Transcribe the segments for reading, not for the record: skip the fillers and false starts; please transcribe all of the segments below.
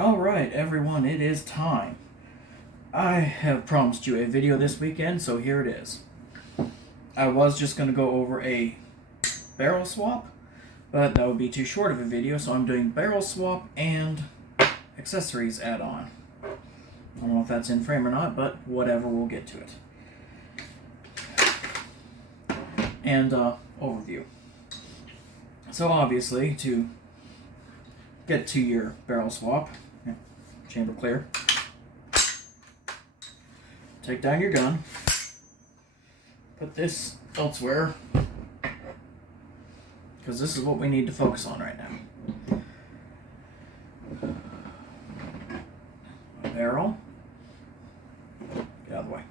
Alright everyone, it is time. I have promised you a video this weekend, so here it is. I was just going to go over a barrel swap, but that would be too short of a video, so I'm doing barrel swap and accessories add-on. I don't know if that's in frame or not, but whatever, we'll get to it. And overview. So obviously, to get to your barrel swap, chamber clear, take down your gun, put this elsewhere, because this is what we need to focus on right now. A barrel, get out of the way.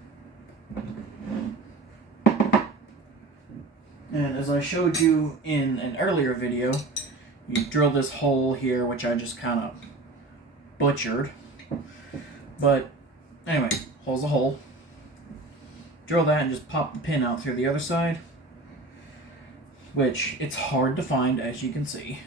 And as I showed you in an earlier video, you drill this hole here, which I just kind of butchered. But anyway, hole's a hole. Drill that and just pop the pin out through the other side, which it's hard to find, as you can see.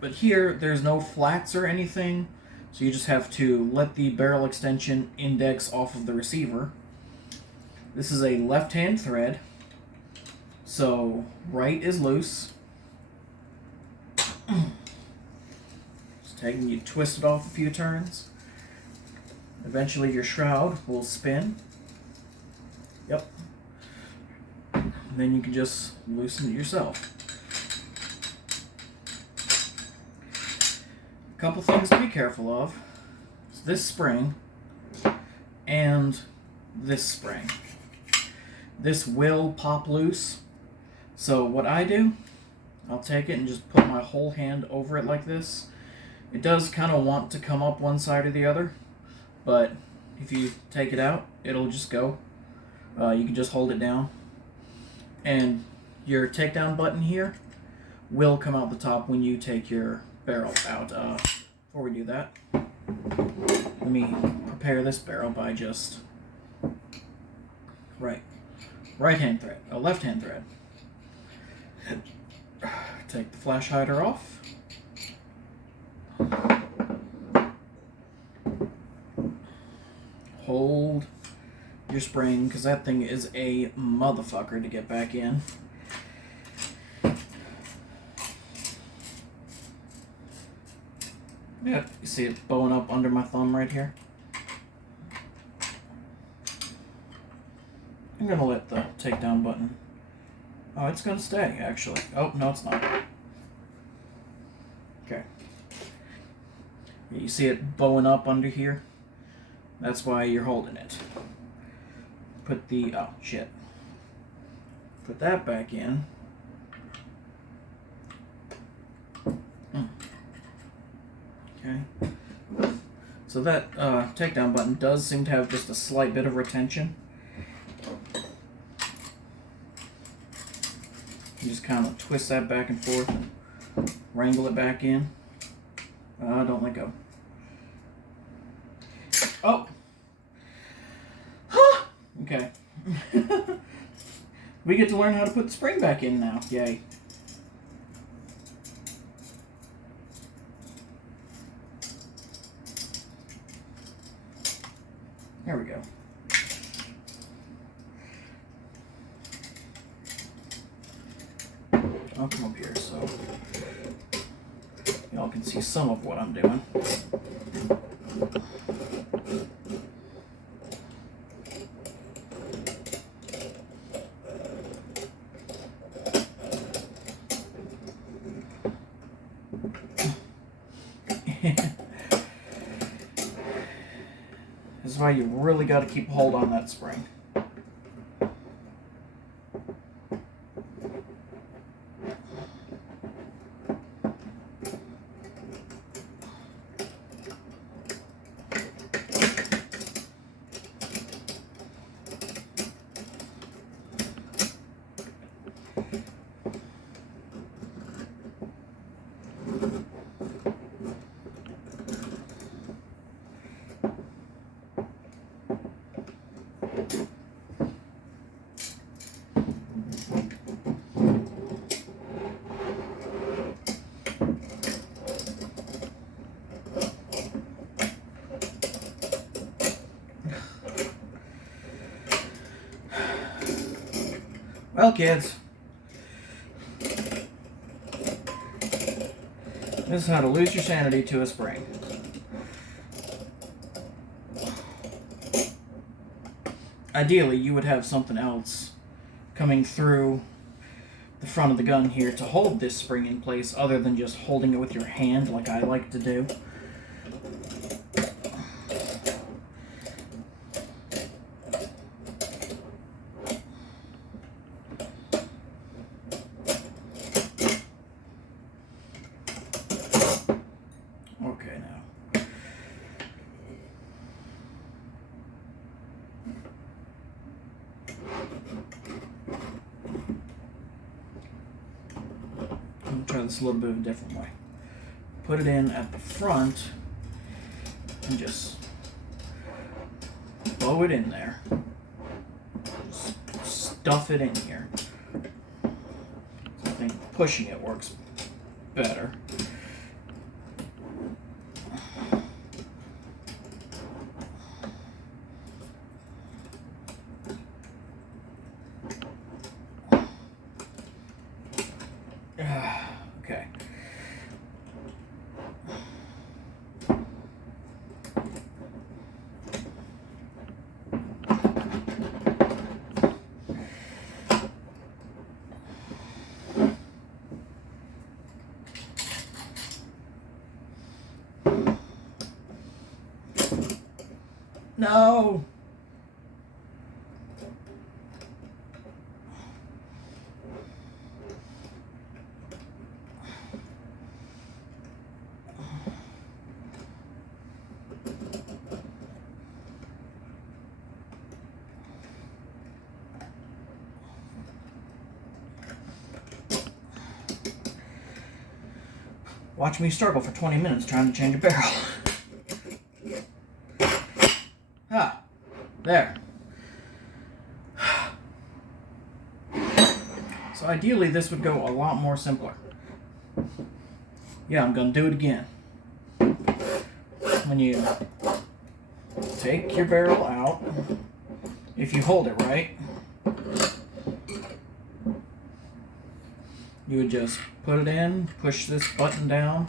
But here, there's no flats or anything, so you just have to let the barrel extension index off of the receiver. This is a left-hand thread, so right is loose. Just taking you twist it off a few turns. Eventually your shroud will spin. Yep. And then you can just loosen it yourself. A couple things to be careful of. It's this spring and this spring. This will pop loose. So what I do, I'll take it and just put my whole hand over it like this. It does kind of want to come up one side or the other, but if you take it out, it'll just go. You can just hold it down. And your takedown button here will come out the top when you take your barrel out. Before we do that, let me prepare this barrel by just right-hand thread, a left-hand thread. Take the flash hider off. Hold your spring, because that thing is a motherfucker to get back in. Yeah, you see it bowing up under my thumb right here? I'm going to let the takedown button... Oh, it's going to stay, actually. Oh, no, it's not. Okay. You see it bowing up under here? That's why you're holding it. Put the... Oh, shit. Put that back in. Okay. So that takedown button does seem to have just a slight bit of retention. You just kind of twist that back and forth and wrangle it back in. Don't let go. Oh! Okay. We get to learn how to put the spring back in now. Yay. There we go. I'll come up here so y'all can see some of what I'm doing. This is why you really got to keep a hold on that spring. Well, kids, this is how to lose your sanity to a spring. Ideally, you would have something else coming through the front of the gun here to hold this spring in place other than just holding it with your hand like I like to do. Okay, now. I'm going to try this a little bit of a different way. Put it in at the front and just blow it in there. Just stuff it in here. I think pushing it works better. Okay. No. Watch me struggle for 20 minutes trying to change a barrel. Ah, there. So ideally this would go a lot more simpler. Yeah, I'm gonna do it again. When you take your barrel out, if you hold it right, you would just put it in, push this button down,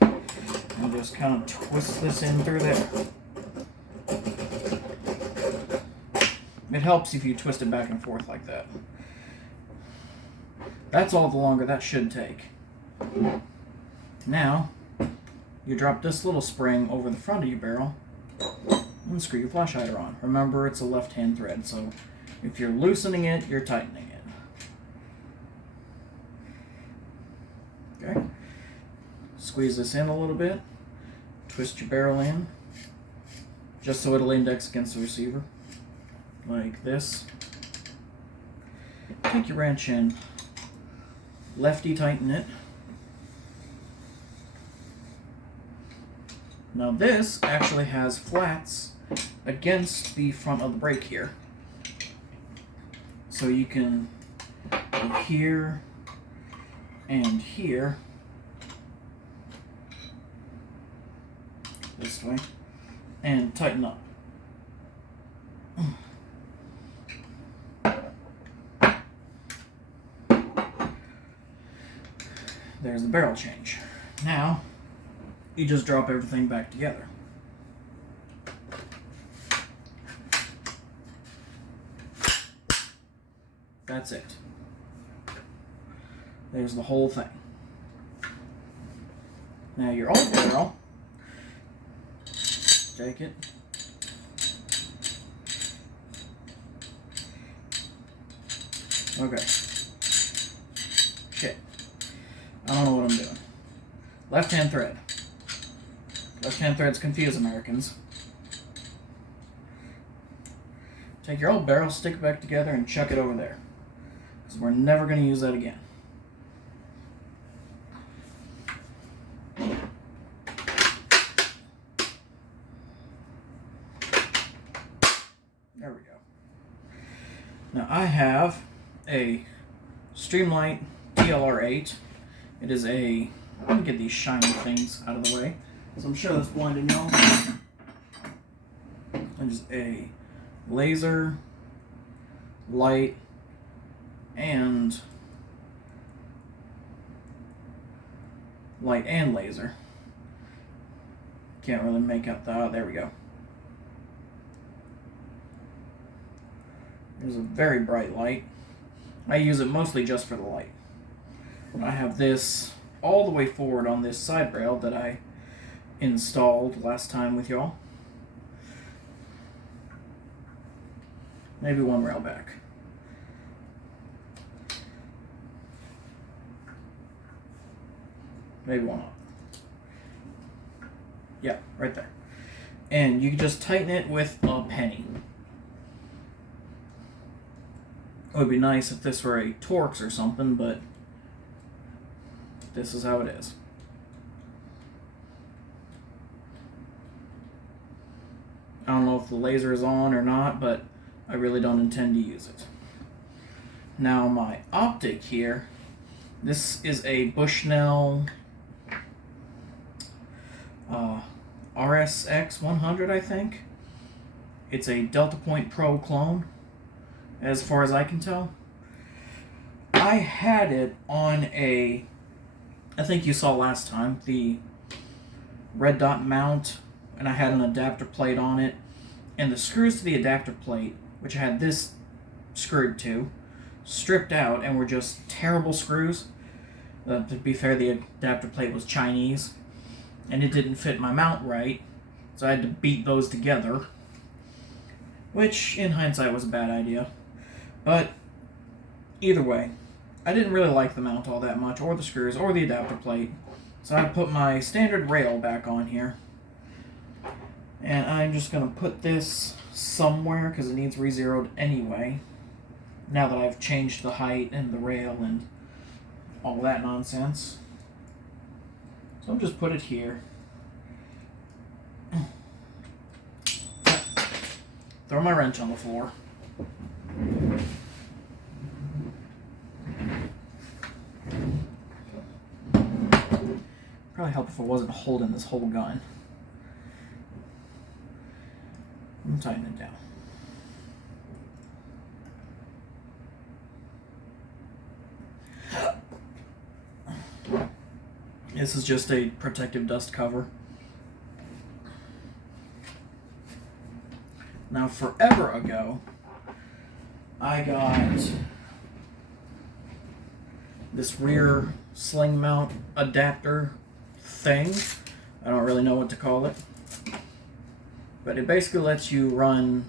and just kind of twist this in through there. It helps if you twist it back and forth like that. That's all the longer that should take. Now, you drop this little spring over the front of your barrel and screw your flash hider on. Remember, it's a left-hand thread, so if you're loosening it, you're tightening it. Okay. Squeeze this in a little bit. Twist your barrel in, just so it'll index against the receiver, like this. Take your wrench in, lefty tighten it. Now this actually has flats against the front of the brake here. So you can go here and here, this way, and tighten up. There's the barrel change. Now, you just drop everything back together. That's it. There's the whole thing. Now your old barrel, take it, okay, shit, I don't know what I'm doing. Left-hand thread. Left-hand threads confuse Americans. Take your old barrel, stick it back together, and chuck it over there, because we're never going to use that again. There we go. Now I have a Streamlight TLR8. It is a, let me get these shiny things out of the way, so I'm sure that's blinding y'all. It is a laser light and light and laser. Can't really make out the, there we go. There's a very bright light. I use it mostly just for the light. I have this all the way forward on this side rail that I installed last time with y'all. Maybe one rail back. Maybe one up. Yeah, right there. And you can just tighten it with a penny. It would be nice if this were a Torx or something, but this is how it is. I don't know if the laser is on or not, but I really don't intend to use it. Now my Optic here, this is a Bushnell RSX 100, I think. It's a Delta Point Pro clone, as far as I can tell. I had it on a, I think you saw last time, the red dot mount, and I had an adapter plate on it, and the screws to the adapter plate, which I had this screwed to, stripped out and were just terrible screws. To be fair, the adapter plate was Chinese, and it didn't fit my mount right, so I had to beat those together, which in hindsight was a bad idea. But either way, I didn't really like the mount all that much, or the screws, or the adapter plate, so I put my standard rail back on here, and I'm just going to put this somewhere because it needs re-zeroed anyway, now that I've changed the height and the rail and all that nonsense. So I'll just put it here. Throw my wrench on the floor. Probably help if I wasn't holding this whole gun. I'm tightening it down. This is just a protective dust cover. Now, forever ago, I got this rear sling mount adapter thing. I don't really know what to call it, but it basically lets you run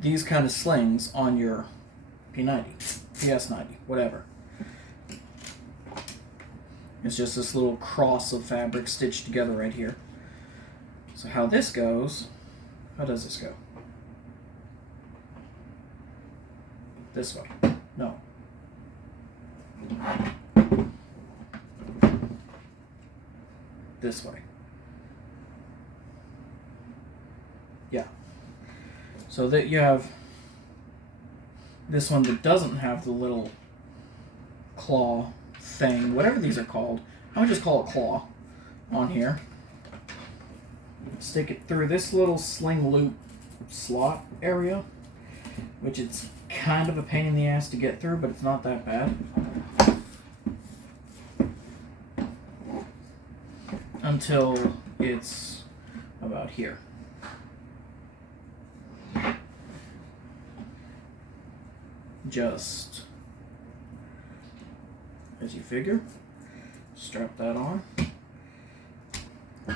these kind of slings on your P90, PS90, whatever. It's just this little cross of fabric stitched together right here. So how this goes, how does this go? This way. No. This way. Yeah. So that you have this one that doesn't have the little claw thing, whatever these are called. I would just call it claw on here. Stick it through this little sling loop slot area, which it's kind of a pain in the ass to get through, but it's not that bad. Until it's about here. Just as you figure, strap that on.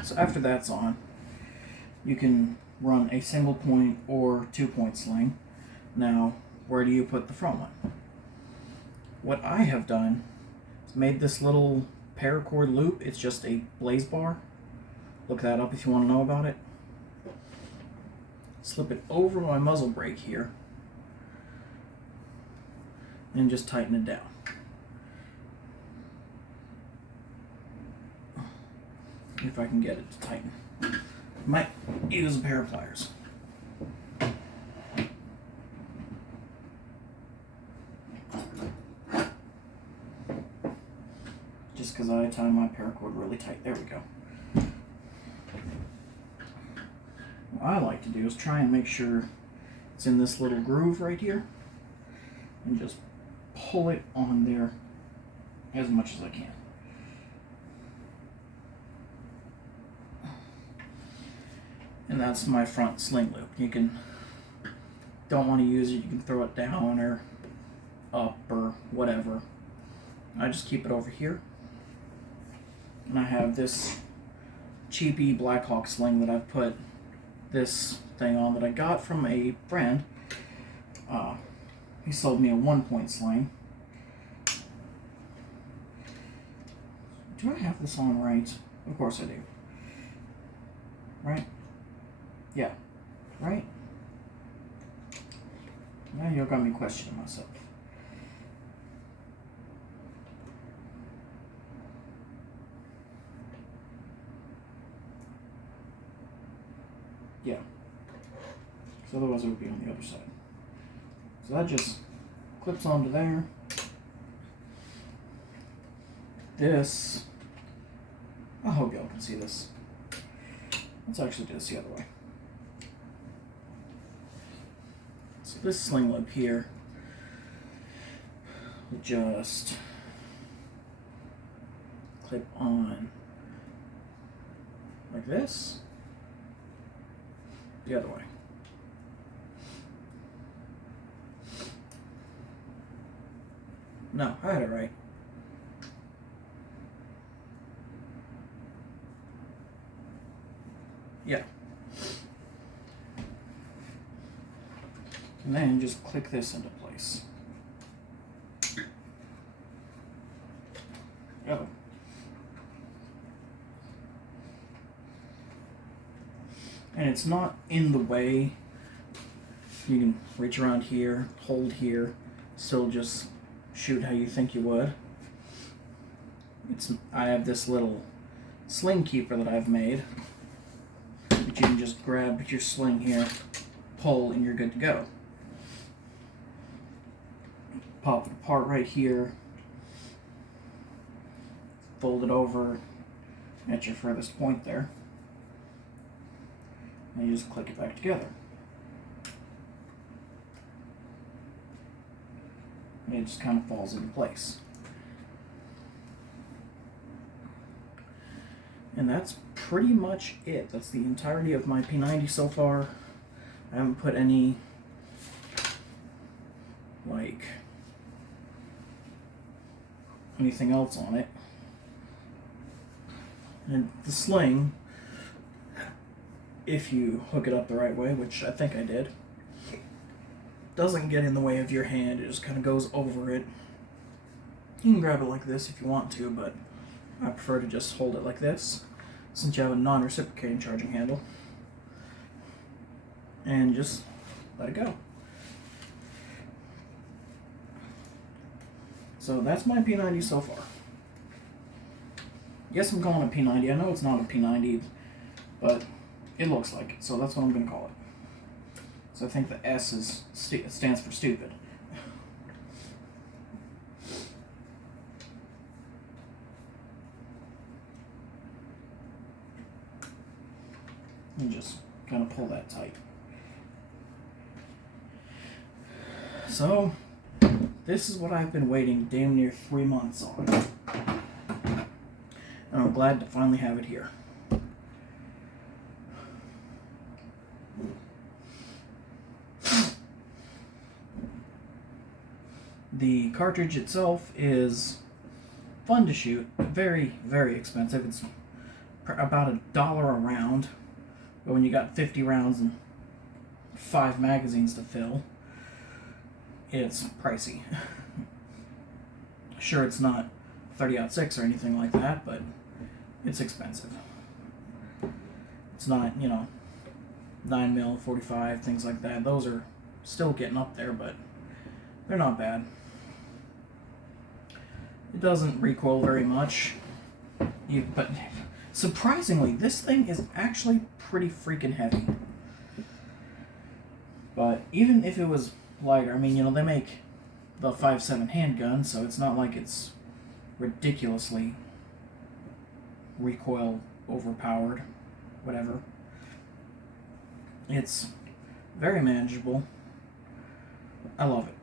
So after that's on, you can run a single point or 2-point sling. Now, where do you put the front one? What I have done is made this little paracord loop. It's just a blaze bar. Look that up if you want to know about it. Slip it over my muzzle brake here and just tighten it down. If I can get it to tighten. Might use a pair of pliers. Just because I tie my paracord really tight. There we go. What I like to do is try and make sure It's in this little groove right here. And just pull it on there as much as I can. And that's my front sling loop. You can, don't want to use it, you can throw it down or up or whatever. I just keep it over here. And I have this cheapy Blackhawk sling that I've put this thing on that I got from a friend. He sold me a 1-point sling. Do I have this on right? Of course I do. Right? Yeah. Right? Now you got me questioning myself. Yeah. So otherwise it would be on the other side. So that just clips onto there. This, I hope y'all can see this. Let's actually do this the other way. So this sling loop here will just clip on like this, the other way. No, I had it right. Yeah. And then just click this into place. Oh. And it's not in the way. You can reach around here, hold here, still just shoot how you think you would. I have this little sling keeper that I've made, that you can just grab your sling here, pull, and you're good to go. Pop it apart right here, fold it over at your furthest point there, and you just click it back together. And it just kind of falls into place. And that's pretty much it. That's the entirety of my P90 so far. I haven't put any, like, anything else on it. And the sling, if you hook it up the right way, which I think I did, doesn't get in the way of your hand. It just kind of goes over it. You can grab it like this if you want to, but I prefer to just hold it like this, since you have a non-reciprocating charging handle. And just let it go. So that's my P90 so far. Yes, I'm calling it P90. I know it's not a P90, but it looks like it, so that's what I'm going to call it. So I think the S stands for stupid. And just kind of pull that tight. So, this is what I've been waiting damn near 3 months on. And I'm glad to finally have it here. The cartridge itself is fun to shoot, very, very expensive. It's about $1 a round, but when you got 50 rounds and 5 magazines to fill, it's pricey. Sure, it's not 30-06 or anything like that, but it's expensive. It's not, 9mm, 45, things like that. Those are still getting up there, but they're not bad. It doesn't recoil very much, but surprisingly, this thing is actually pretty freaking heavy. But even if it was lighter, I mean, they make the 5.7 handgun, so it's not like it's ridiculously recoil overpowered, whatever. It's very manageable. I love it.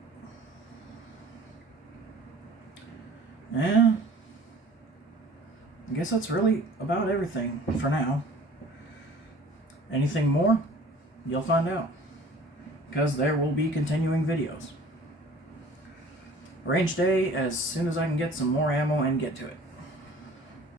Yeah. I guess that's really about everything for now. Anything more? You'll find out. Because there will be continuing videos. Range day as soon as I can get some more ammo and get to it.